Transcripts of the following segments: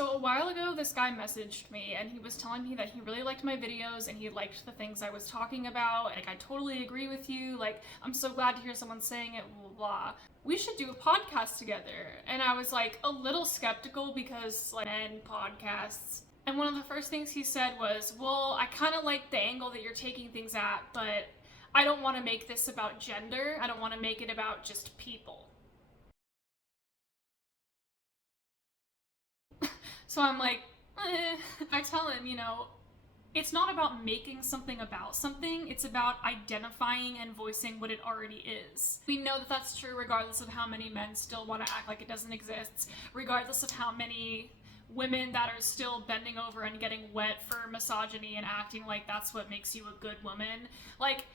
So a while ago, this guy messaged me and he was telling me that he really liked my videos and he liked the things I was talking about. Like, I totally agree with you. Like, I'm so glad to hear someone saying it, blah, blah, blah. We should do a podcast together. And I was like a little skeptical because like men podcasts. And one of the first things he said was, well, I kind of like the angle that you're taking things at, but I don't want to make this about gender. I don't want to make it about just people. So I'm like, I tell him, it's not about making something about something, it's about identifying and voicing what it already is. We know that that's true regardless of how many men still want to act like it doesn't exist, regardless of how many women that are still bending over and getting wet for misogyny and acting like that's what makes you a good woman. Like,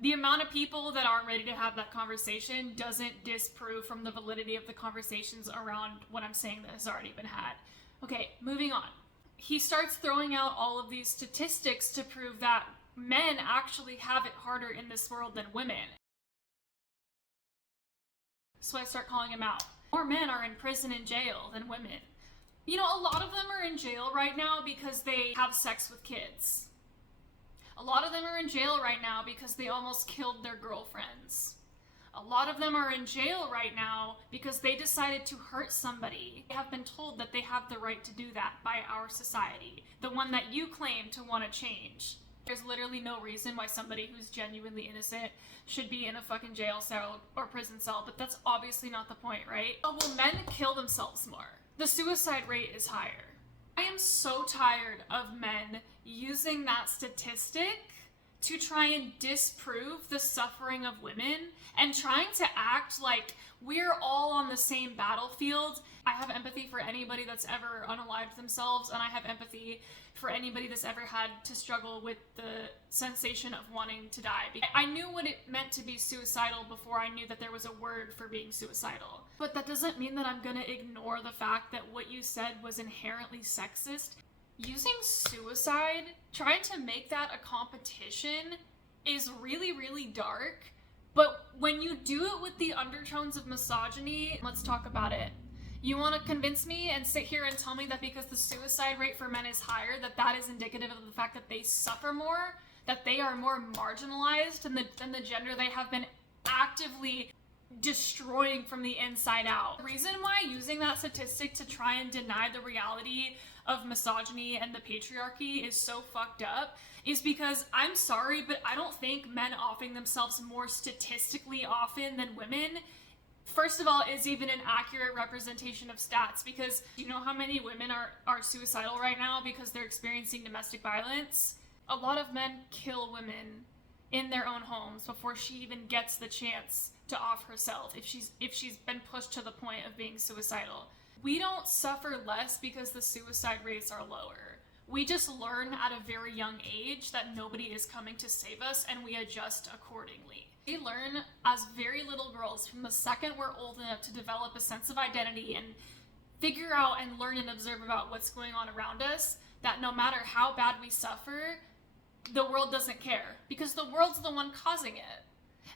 the amount of people that aren't ready to have that conversation doesn't disprove from the validity of the conversations around what I'm saying that has already been had. Okay, moving on. He starts throwing out all of these statistics to prove that men actually have it harder in this world than women. So I start calling him out. More men are in prison and jail than women. A lot of them are in jail right now because they have sex with kids. A lot of them are in jail right now because they almost killed their girlfriends. A lot of them are in jail right now because they decided to hurt somebody. They have been told that they have the right to do that by our society, the one that you claim to want to change. There's literally no reason why somebody who's genuinely innocent should be in a fucking jail cell or prison cell, but that's obviously not the point, right? Oh, well, men kill themselves more. The suicide rate is higher. I am so tired of men using that statistic to try and disprove the suffering of women and trying to act like we're all on the same battlefield. I have empathy for anybody that's ever unalived themselves, and I have empathy for anybody that's ever had to struggle with the sensation of wanting to die. I knew what it meant to be suicidal before I knew that there was a word for being suicidal. But that doesn't mean that I'm gonna ignore the fact that what you said was inherently sexist. Using suicide, trying to make that a competition is really, really dark. But when you do it with the undertones of misogyny, let's talk about it. You want to convince me and sit here and tell me that because the suicide rate for men is higher, that is indicative of the fact that they suffer more, that they are more marginalized than the gender they have been actively destroying from the inside out. The reason why using that statistic to try and deny the reality of misogyny and the patriarchy is so fucked up is because, I'm sorry, but I don't think men offing themselves more statistically often than women, first of all, is even an accurate representation of stats. Because you know how many women are suicidal right now because they're experiencing domestic violence? A lot of men kill women in their own homes before she even gets the chance to off herself if she's been pushed to the point of being suicidal. We don't suffer less because the suicide rates are lower. We just learn at a very young age that nobody is coming to save us, and we adjust accordingly. We learn as very little girls from the second we're old enough to develop a sense of identity and figure out and learn and observe about what's going on around us, that no matter how bad we suffer, the world doesn't care because the world's the one causing it.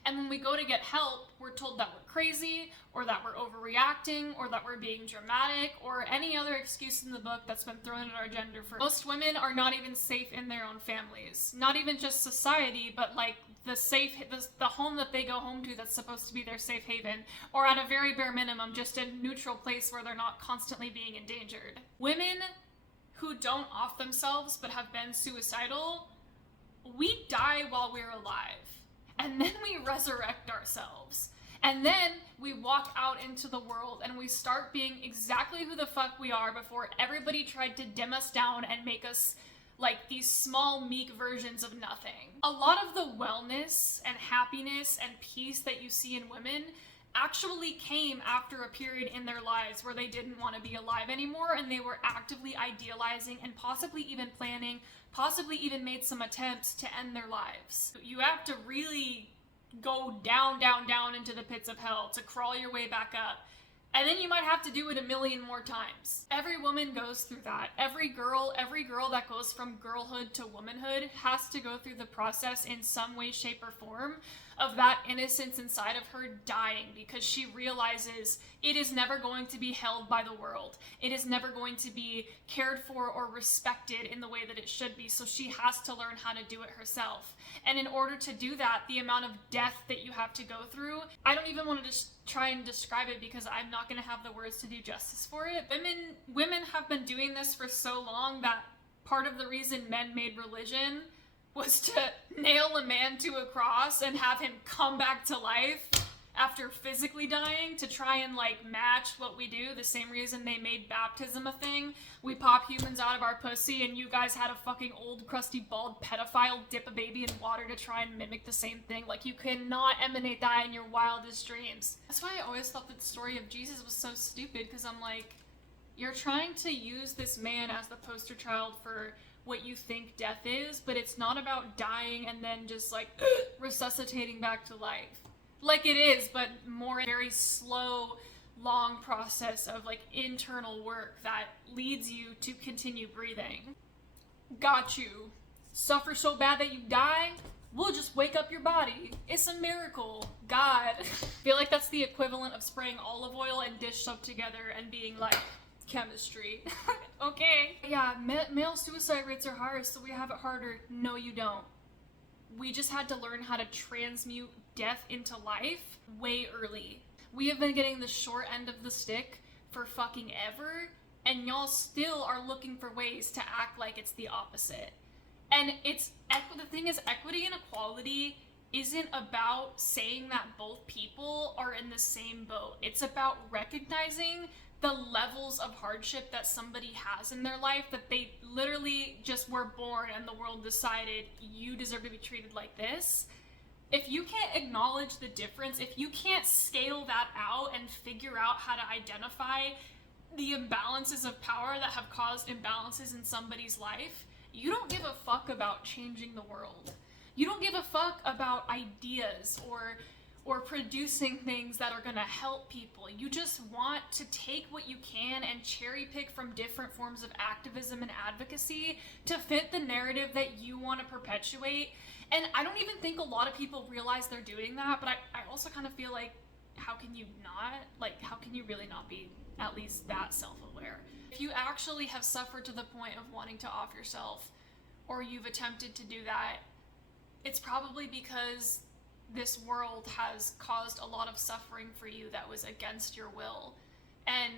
And when we go to get help, we're told that we're crazy, or that we're overreacting, or that we're being dramatic, or any other excuse in the book that's been thrown at our gender. For most women are not even safe in their own families. Not even just society, but like the home that they go home to that's supposed to be their safe haven, or at a very bare minimum, just a neutral place where they're not constantly being endangered. Women who don't off themselves but have been suicidal, we die while we're alive. And then we resurrect ourselves. And then we walk out into the world and we start being exactly who the fuck we are before everybody tried to dim us down and make us like these small, meek versions of nothing. A lot of the wellness and happiness and peace that you see in women actually came after a period in their lives where they didn't want to be alive anymore and they were actively idealizing and possibly even planning, possibly even made some attempts to end their lives. You have to really go down, down, down into the pits of hell to crawl your way back up. And then you might have to do it a million more times. Every woman goes through that. Every girl that goes from girlhood to womanhood has to go through the process in some way, shape, or form of that innocence inside of her dying, because she realizes it is never going to be held by the world. It is never going to be cared for or respected in the way that it should be. So she has to learn how to do it herself. And in order to do that, the amount of death that you have to go through, I don't even want to just try and describe it because I'm not going to have the words to do justice for it. Women have been doing this for so long that part of the reason men made religion was to nail a man to a cross and have him come back to life after physically dying to try and like match what we do. The same reason they made baptism a thing. We pop humans out of our pussy and you guys had a fucking old crusty bald pedophile dip a baby in water to try and mimic the same thing. Like, you cannot emanate that in your wildest dreams. That's why I always thought that the story of Jesus was so stupid, because I'm like, you're trying to use this man as the poster child for what you think death is, but it's not about dying and then just like resuscitating back to life. Like, it is, but more very slow, long process of like internal work that leads you to continue breathing. Got you. Suffer so bad that you die? We'll just wake up your body. It's a miracle. God. I feel like that's the equivalent of spraying olive oil and dish soap together and being like, chemistry. Okay. Yeah, male suicide rates are higher, so we have it harder. No, you don't. We just had to learn how to transmute death into life way early. We have been getting the short end of the stick for fucking ever, and y'all still are looking for ways to act like it's the opposite. And the thing is, equity and equality isn't about saying that both people are in the same boat. It's about recognizing the levels of hardship that somebody has in their life, that they literally just were born and the world decided you deserve to be treated like this. If you can't acknowledge the difference, if you can't scale that out and figure out how to identify the imbalances of power that have caused imbalances in somebody's life, you don't give a fuck about changing the world. You don't give a fuck about ideas or producing things that are gonna help people. You just want to take what you can and cherry pick from different forms of activism and advocacy to fit the narrative that you want to perpetuate. And I don't even think a lot of people realize they're doing that, but I also kind of feel like, how can you really not be at least that self-aware? If you actually have suffered to the point of wanting to off yourself, or you've attempted to do that, it's probably because this world has caused a lot of suffering for you that was against your will. And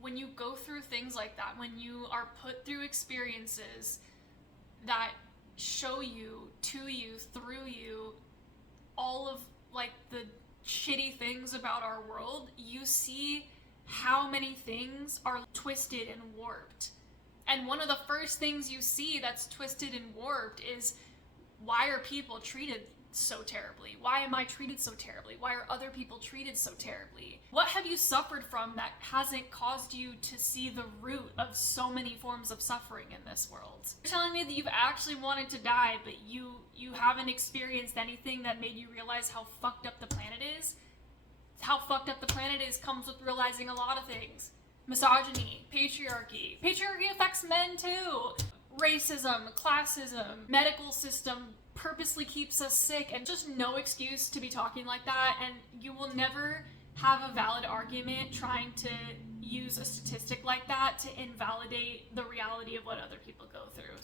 when you go through things like that, when you are put through experiences that show you, to you, through you, all of like the shitty things about our world, you see how many things are twisted and warped. And one of the first things you see that's twisted and warped is, why are people treated so terribly? Why am I treated so terribly? Why are other people treated so terribly? What have you suffered from that hasn't caused you to see the root of so many forms of suffering in this world? You're telling me that you've actually wanted to die, but you haven't experienced anything that made you realize how fucked up the planet is? How fucked up the planet is comes with realizing a lot of things. Misogyny, patriarchy. Patriarchy affects men too. Racism, classism, medical system purposely keeps us sick, and just no excuse to be talking like that. And you will never have a valid argument trying to use a statistic like that to invalidate the reality of what other people go through.